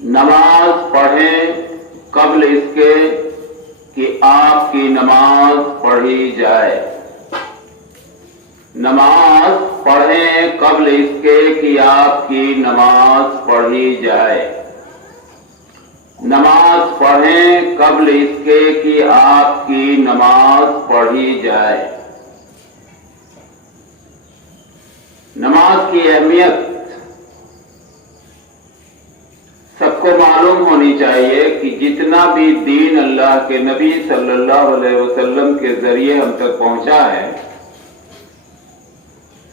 نماز پڑھیں قبل اس کے کہ آپ کی نماز پڑھی جائے. نماز پڑھیں قبل اس کے کہ آپ کی نماز پڑھی جائے. نماز پڑھیں قبل اس کے کہ آپ کی نماز پڑھی جائے. نماز کی اہمیت سب کو معلوم ہونی چاہیے کہ جتنا بھی دین اللہ کے نبی صلی اللہ علیہ وسلم کے ذریعے ہم تک پہنچا ہے،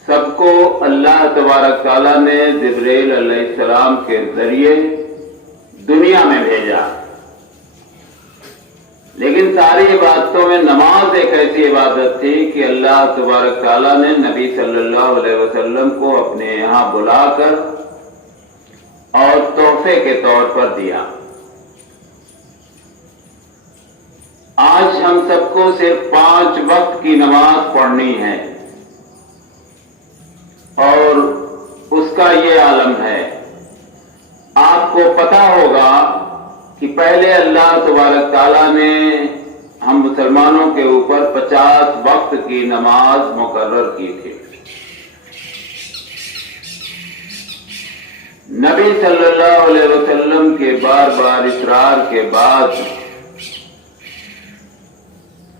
سب کو اللہ تبارک تعالیٰ نے جبرائیل علیہ السلام کے ذریعے دنیا میں بھیجا. لیکن ساری عبادتوں میں نماز ایک ایسی عبادت تھی کہ اللہ تبارک تعالیٰ نے نبی صلی اللہ علیہ وسلم کو اپنے یہاں بلا کر اور تحفے کے طور پر دیا. آج ہم سب کو صرف 5 وقت کی نماز پڑھنی ہے اور اس کا یہ عالم ہے. آپ کو پتا ہوگا کہ پہلے اللہ تبارک تعالیٰ نے ہم مسلمانوں کے اوپر 50 وقت کی نماز مقرر کی تھی. نبی صلی اللہ علیہ وسلم کے بار بار اصرار کے بعد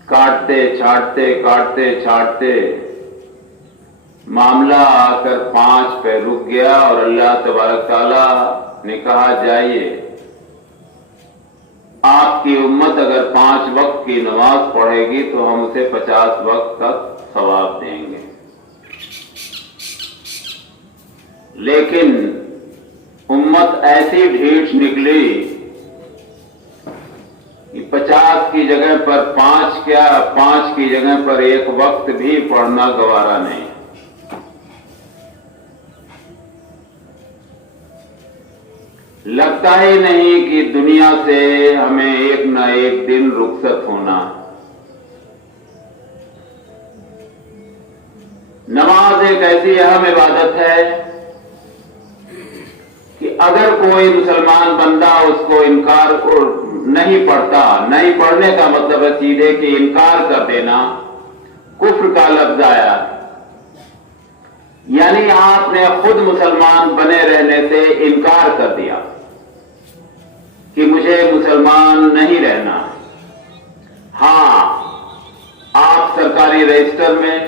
کاٹتے چھاٹتے معاملہ آ کر 5 پہ رک گیا اور اللہ تبارک تعالیٰ نے کہا جائیے آپ کی امت اگر 5 وقت کی نماز پڑھے گی تو ہم اسے 50 وقت تک ثواب دیں گے. لیکن امت ایسی ڈھیٹ نکلی کہ 50 کی جگہ پر 5 کی جگہ پر 1 وقت بھی پڑھنا گوارا نہیں. لگتا ہی نہیں کہ دنیا سے ہمیں ایک نہ ایک دن رخصت ہونا. نماز ایک ایسی اہم عبادت ہے کہ اگر کوئی مسلمان بندہ اس کو انکار نہیں پڑھتا، نہیں پڑھنے کا مطلب ہے سیدھے کہ انکار کر دینا، کفر کا لفظ آیا. یعنی آپ نے خود مسلمان بنے رہنے سے انکار کر دیا کہ مجھے مسلمان نہیں رہنا. ہاں، آپ سرکاری رجسٹر میں،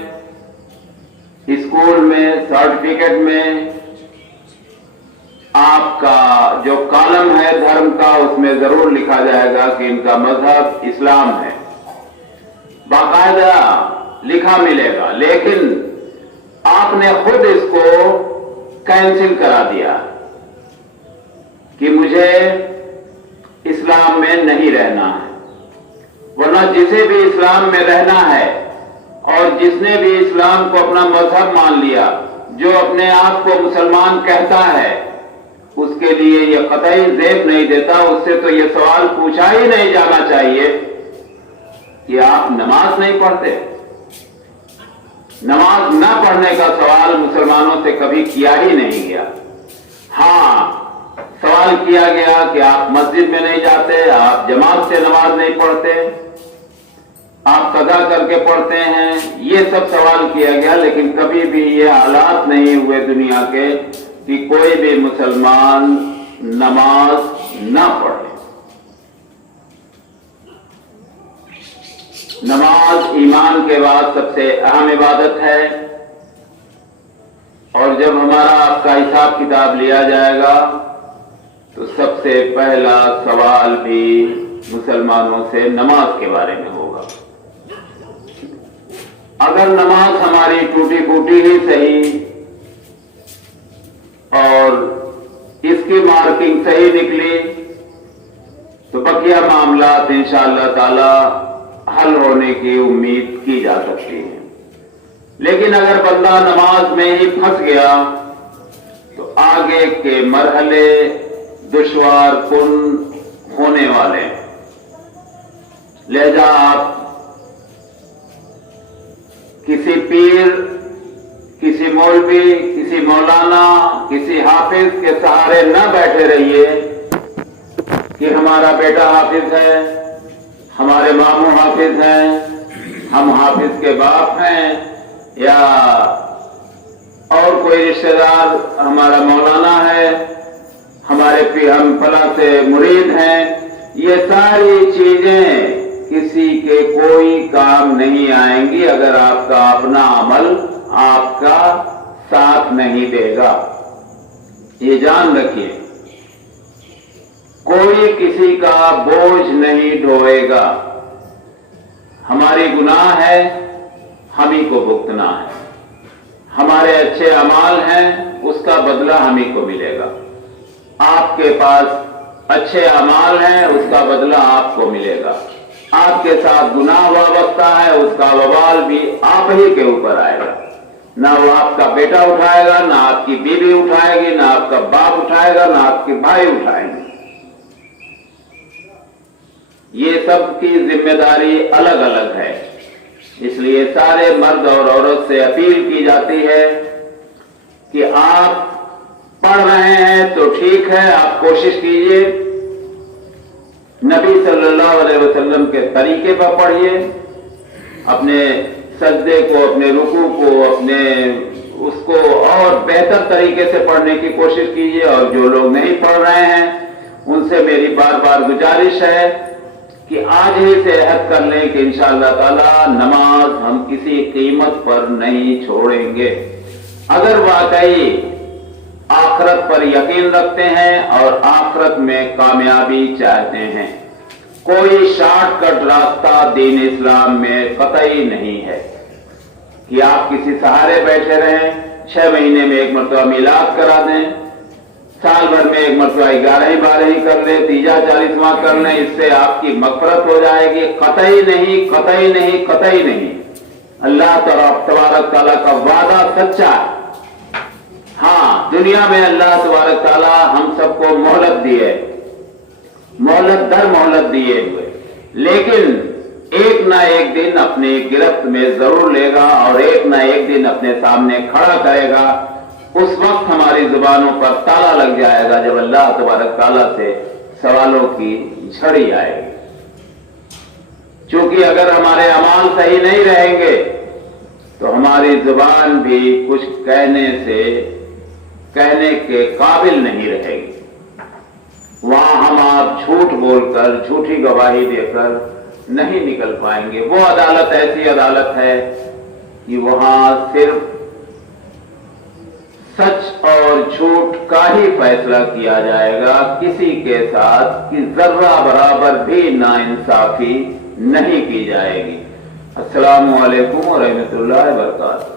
اسکول میں، سرٹیفکیٹ میں آپ کا جو کالم ہے دھرم کا اس میں ضرور لکھا جائے گا کہ ان کا مذہب اسلام ہے، باقاعدہ لکھا ملے گا. لیکن آپ نے خود اس کو کینسل کرا دیا کہ مجھے اسلام میں نہیں رہنا ہے. ورنہ جسے بھی اسلام میں رہنا ہے اور جس نے بھی اسلام کو اپنا مذہب مان لیا، جو اپنے آپ کو مسلمان کہتا ہے، اس کے لیے یہ قطعی زیب نہیں دیتا. اس سے تو یہ سوال پوچھا ہی نہیں جانا چاہیے کہ آپ نماز نہیں پڑھتے. نماز نہ پڑھنے کا سوال مسلمانوں سے کبھی کیا ہی نہیں گیا. ہاں، سوال کیا گیا کہ آپ مسجد میں نہیں جاتے، آپ جماعت سے نماز نہیں پڑھتے، آپ قضا کر کے پڑھتے ہیں، یہ سب سوال کیا گیا. لیکن کبھی بھی یہ حالات نہیں ہوئے دنیا کے کہ کوئی بھی مسلمان نماز نہ پڑھے. نماز ایمان کے بعد سب سے اہم عبادت ہے اور جب ہمارا آپ کا حساب کتاب لیا جائے گا تو سب سے پہلا سوال بھی مسلمانوں سے نماز کے بارے میں ہوگا. اگر نماز ہماری ٹوٹی پھوٹی ہی صحیح اور اس کی مارکنگ صحیح نکلی تو بقیہ معاملات انشاءاللہ تعالی حل ہونے کی امید کی جا سکتی ہے. لیکن اگر بندہ نماز میں ہی پھنس گیا تو آگے کے مرحلے دشوار کن ہونے والے ہیں. لہذا آپ کسی پیر، کسی مولوی، کسی مولانا، کسی حافظ کے سہارے نہ بیٹھے رہیے کہ ہمارا بیٹا حافظ ہے، ہمارے ماموں حافظ ہیں، ہم حافظ کے باپ ہیں، یا اور کوئی رشتہ دار ہمارا مولانا ہے، ہم فلاں سے مرید ہیں، یہ ساری چیزیں کسی کے کوئی کام نہیں آئیں گی اگر آپ کا اپنا عمل آپ کا ساتھ نہیں دے گا۔ یہ جان رکھیے، کوئی کسی کا بوجھ نہیں ڈھوئے گا۔ ہماری گناہ ہے، ہم ہی کو بھگتنا ہے، ہمارے اچھے اعمال ہیں، اس کا بدلہ ہم ہی کو ملے گا۔ آپ کے پاس اچھے اعمال ہیں، اس کا بدلہ آپ کو ملے گا۔ آپ کے ساتھ گناہ وابستہ ہے، اس کا وبال بھی آپ ہی کے اوپر آئے گا۔ نہ وہ آپ کا بیٹا اٹھائے گا، نہ آپ کی بیوی اٹھائے گی، نہ آپ کا باپ اٹھائے گا، نہ آپ کے بھائی اٹھائیں گے۔ یہ سب کی ذمہ داری الگ الگ ہے، اس لیے سارے مرد اور عورت سے اپیل کی جاتی ہے کہ آپ پڑھ رہے ہیں تو ٹھیک ہے، آپ کوشش کیجئے نبی صلی اللہ علیہ وسلم کے طریقے پر پڑھیے، اپنے سجدے کو، اپنے رکوع کو، اپنے اس کو اور بہتر طریقے سے پڑھنے کی کوشش کیجئے۔ اور جو لوگ نہیں پڑھ رہے ہیں ان سے میری بار بار گزارش ہے کہ آج ہی سے عہد کر لیں کہ انشاءاللہ تعالی نماز ہم کسی قیمت پر نہیں چھوڑیں گے۔ اگر واقعی آخرت پر یقین رکھتے ہیں اور آخرت میں کامیابی چاہتے ہیں، کوئی شارٹ کٹ راستہ دین اسلام میں قطعی نہیں ہے کہ آپ کسی سہارے بیٹھے رہیں، 6 مہینے میں ایک مرتبہ میلاد کرا دیں، سال بھر میں ایک مرتبہ 11 12 کر لیں، تیجا 40واں کر لیں، اس سے آپ کی مغفرت ہو جائے گی۔ قطعی نہیں، قطعی نہیں، قطعی نہیں۔ اللہ تبارک تعالیٰ کا وعدہ سچا ہے۔ ہاں، دنیا میں اللہ تبارک تعالیٰ ہم سب کو مہلت دیے، مہلت در مہلت دیے ہوئے، لیکن ایک نہ ایک دن اپنی گرفت میں ضرور لے گا اور ایک نہ ایک دن اپنے سامنے کھڑا کرے گا۔ اس وقت ہماری زبانوں پر تالا لگ جائے گا جب اللہ تبارک تعالیٰ سے سوالوں کی جھڑی آئے گی۔ چونکہ اگر ہمارے اعمال صحیح نہیں رہیں گے تو ہماری زبان بھی کچھ کہنے کے قابل نہیں رہے گی۔ وہاں ہم آپ جھوٹ بول کر، جھوٹی گواہی دے کر نہیں نکل پائیں گے۔ وہ عدالت ایسی عدالت ہے کہ وہاں صرف سچ اور جھوٹ کا ہی فیصلہ کیا جائے گا، کسی کے ساتھ کی ذرہ برابر بھی ناانصافی نہیں کی جائے گی۔ السلام علیکم ورحمۃ اللہ وبرکاتہ۔